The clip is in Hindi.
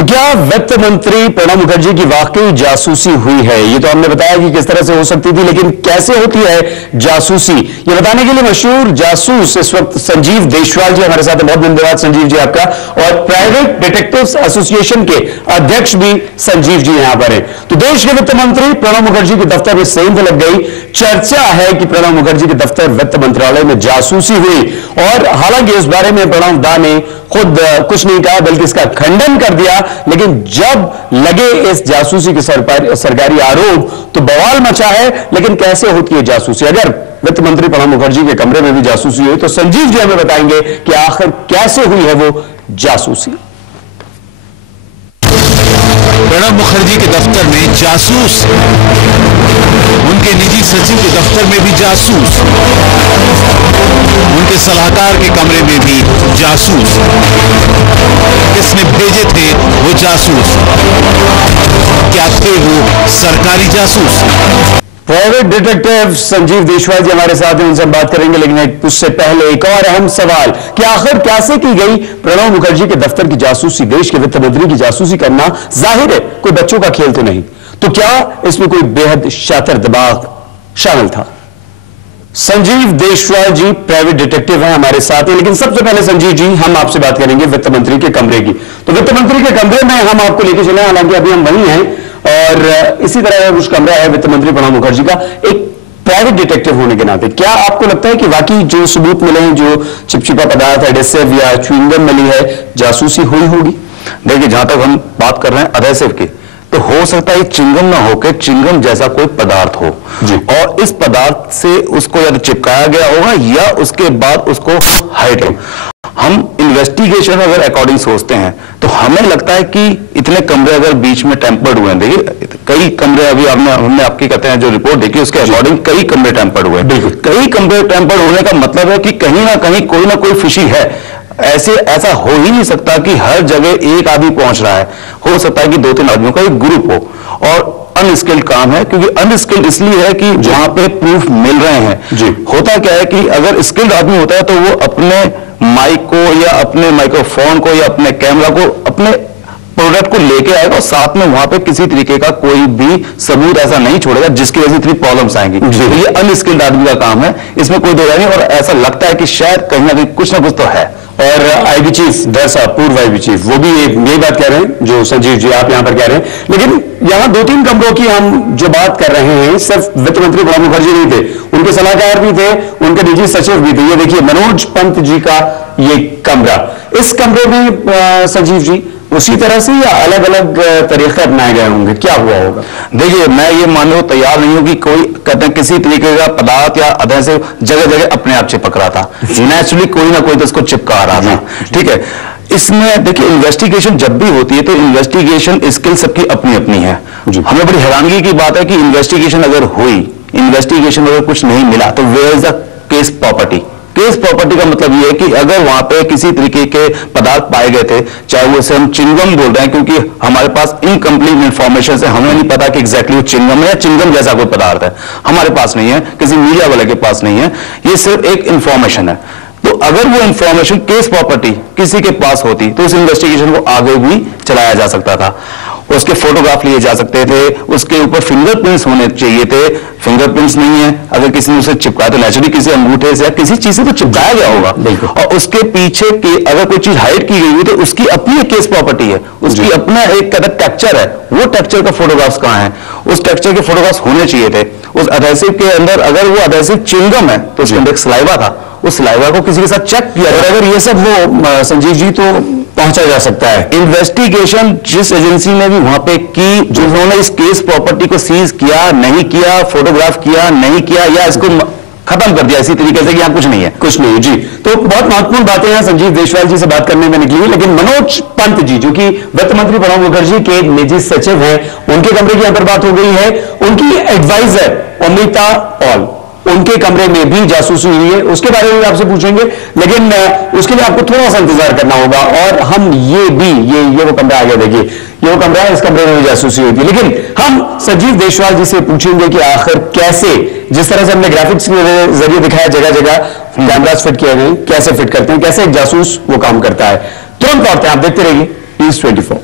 तो क्या वित्त मंत्री प्रणब मुखर्जी की वाकई जासूसी हुई है? ये तो हमने बताया कि किस तरह से हो सकती थी, लेकिन कैसे होती है जासूसी, ये बताने के लिए मशहूर जासूस इस वक्त संजीव देशवाल जी हमारे साथ हैं। बहुत धन्यवाद संजीव जी आपका। और प्राइवेट डिटेक्टिव्स एसोसिएशन के अध्यक्ष भी संजीव जी यहां पर हैं। तो देश के वित्त मंत्री प्रणब मुखर्जी के दफ्तर में सेंध लग गई। चर्चा है कि प्रणब मुखर्जी के दफ्तर वित्त मंत्रालय में जासूसी हुई, और हालांकि इस बारे में प्रणब दा ने खुद कुछ नहीं कहा बल्कि इसका खंडन कर दिया। लेकिन जब लगे इस जासूसी के सरकारी आरोप तो बवाल मचा है। लेकिन कैसे होती है जासूसी? अगर वित्त मंत्री प्रणब मुखर्जी के कमरे में भी जासूसी हुई तो संजीव जी हमें बताएंगे कि आखिर कैसे हुई है वो जासूसी। प्रणब मुखर्जी के दफ्तर में जासूस, उनके निजी सचिव के दफ्तर में भी जासूस, उनके सलाहकार के कमरे में भी जासूस। किसने भेजे थे वो जासूस? क्या थे वो सरकारी जासूस? प्राइवेट डिटेक्टिव संजीव देशवाल जी हमारे साथ हैं, उनसे हम बात करेंगे। लेकिन उससे पहले एक और अहम सवाल कि आखिर कैसे की गई प्रणब मुखर्जी के दफ्तर की जासूसी? देश के वित्त मंत्री की जासूसी करना जाहिर है कोई बच्चों का खेल तो नहीं, तो क्या इसमें कोई बेहद शातिर दिमाग शामिल था? संजीव देशवाल जी प्राइवेट डिटेक्टिव हैं हमारे साथ हैं। लेकिन सबसे पहले संजीव जी हम आपसे बात करेंगे वित्त मंत्री के कमरे की। तो वित्त मंत्री के कमरे में हम आपको लेके चले, हालांकि अभी हम वहीं हैं, और इसी तरह कुछ कमरा है वित्त मंत्री प्रणब मुखर्जी का। एक प्राइवेट डिटेक्टिव होने के नाते क्या आपको लगता है कि वाकई जो सबूत मिले हैं, जो चिपचिपा पदार्थ एडेसिव या च्युइंगम मिली है, जासूसी हुई होगी? देखिए, जहां तक हम बात कर रहे हैं एडेसिव की, तो हो सकता है चिंगम ना होकर चिंगम जैसा कोई पदार्थ हो जी, और इस पदार्थ से उसको या तो चिपकाया गया होगा या उसके बाद उसको हाइड हो। हम इन्वेस्टिगेशन अगर अकॉर्डिंग सोचते हैं तो हमें लगता है कि इतने कमरे अगर बीच में टेम्पर्ड हुए हैं, देखिए कई कमरे अभी हमने आपकी कहते हैं जो रिपोर्ट देखी उसके अकॉर्डिंग कई कमरे टेम्पर्ड हुए हैं। कई कमरे टेम्पर्ड होने का मतलब है कि कहीं ना कोई फिशी है। ऐसा हो ही नहीं सकता कि हर जगह एक आदमी पहुंच रहा है। हो सकता है कि 2-3 आदमियों का एक ग्रुप हो, और अनस्किल्ड काम है, क्योंकि अनस्किल्ड इसलिए है कि जहां पे प्रूफ मिल रहे हैं जी। होता क्या है कि अगर स्किल्ड आदमी होता है तो वो अपने माइक को या अपने माइक्रोफोन को या अपने कैमरा को, अपने प्रोडक्ट को लेके आएगा, और साथ में वहां पे किसी तरीके का कोई भी सबूत ऐसा नहीं छोड़ेगा जिसकी वजह से इतनी प्रॉब्लम्स आएंगी। तो ये अनस्किल्ड आदमी का काम है, इसमें कोई दो राय नहीं। और ऐसा लगता है कि शायद कहीं ना कहीं कुछ ना कुछ तो है। और आईबी चीफ दर साहब, पूर्व आईबी चीफ, वो भी यही बात कह रहे हैं जो संजीव जी आप यहां पर कह रहे हैं। लेकिन यहां 2-3 कमरों की हम जो बात कर रहे हैं, सिर्फ वित्त मंत्री प्रणब मुखर्जी नहीं थे, उनके सलाहकार भी थे, उनके निजी सचिव भी थे। ये देखिए मनोज पंत जी का ये कमरा, इस कमरे में संजीव जी उसी तरह से या अलग अलग तरीके अपनाए गए होंगे? क्या हुआ होगा? देखिए, मैं ये मानने को तैयार नहीं हूं कि कोई कहते हैं किसी तरीके का पदार्थ या एडेसिव जगह जगह अपने आप चिपक रहा था। नेचुरली कोई ना कोई तो इसको चिपका रहा था, ठीक है। इसमें देखिए, इन्वेस्टिगेशन जब भी होती है तो इन्वेस्टिगेशन स्किल सबकी अपनी अपनी है। हमें बड़ी हैरानगी की बात है कि इन्वेस्टिगेशन अगर हुई, इन्वेस्टिगेशन अगर कुछ नहीं मिला तो where is the case property? Case property का मतलब यह है कि अगर वहां पे किसी तरीके के पदार्थ पाए गए थे, चाहे वो इसे हम चिंगम बोल रहे हैं, क्योंकि हमारे पास इनकम्प्लीट इंफॉर्मेशन है, हमें नहीं पता कि एग्जैक्टली वो चिंगम है या चिंगम जैसा कोई पदार्थ है, हमारे पास नहीं है, किसी मीडिया वाले के पास नहीं है, ये सिर्फ एक इंफॉर्मेशन है। तो अगर वो इंफॉर्मेशन केस प्रॉपर्टी किसी के पास होती तो उस इन्वेस्टिगेशन को आगे भी चलाया जा सकता था। उसके फोटोग्राफ लिए जा सकते थे, उसके ऊपर फिंगरप्रिंट्स होने चाहिए थे। फिंगरप्रिंट्स नहीं है, अगर किसी ने उसे चिपकाया तो नेचुरली किसी अंगूठे से या किसी चीज से तो चिपकाया गया होगा। और उसके पीछे की अगर कोई चीज हाइड की गई हुई तो उसकी अपनी एक केस प्रॉपर्टी है, उसकी अपना एक टेक्सचर है। वो टेक्सचर का फोटोग्राफ्स कहां है? उस टेक्सचर के फोटोग्राफ्स होने चाहिए थे। उस एडेसिव के अंदर अगर वो एडेसिव चिंगम है तो उसके अंदर एक सलाइवा था, उस सलाइवा को किसी के साथ चेक किया। और अगर ये सब वो संजीव जी तो पहुंचा जा सकता है। इन्वेस्टिगेशन जिस एजेंसी ने भी वहां पे की, जिन्होंने इस केस प्रॉपर्टी को सीज किया नहीं किया, फोटोग्राफ किया नहीं किया, या इसको खत्म कर दिया इसी तरीके से कि यहां कुछ नहीं है, कुछ नहीं जी। तो बहुत महत्वपूर्ण बातें हैं संजीव देशवाल जी से बात करने में निकली हुई। लेकिन मनोज पंत जी जो कि वित्त मंत्री प्रणब मुखर्जी के निजी सचिव हैं, उनके कमरे की अंदर बात हो गई है। उनकी एडवाइजर अमिता पॉल, उनके कमरे में भी जासूसी हुई है, उसके बारे में आपसे पूछेंगे। लेकिन उसके लिए आपको थोड़ा सा इंतजार करना होगा। और हम ये वो कमरा आ गया, देखिए ये वो कमरा है, इस कमरे में भी जासूसी हुई थी। लेकिन हम संजीव देशवाल जी से पूछेंगे कि आखिर कैसे, जिस तरह से हमने ग्राफिक्स के जरिए दिखाया जगह जगह कैमरास फिट किए गए, कैसे फिट करते हैं, कैसे एक जासूस वो काम करता है। तुरंत लौटते हैं, आप देखते रहिए News 24।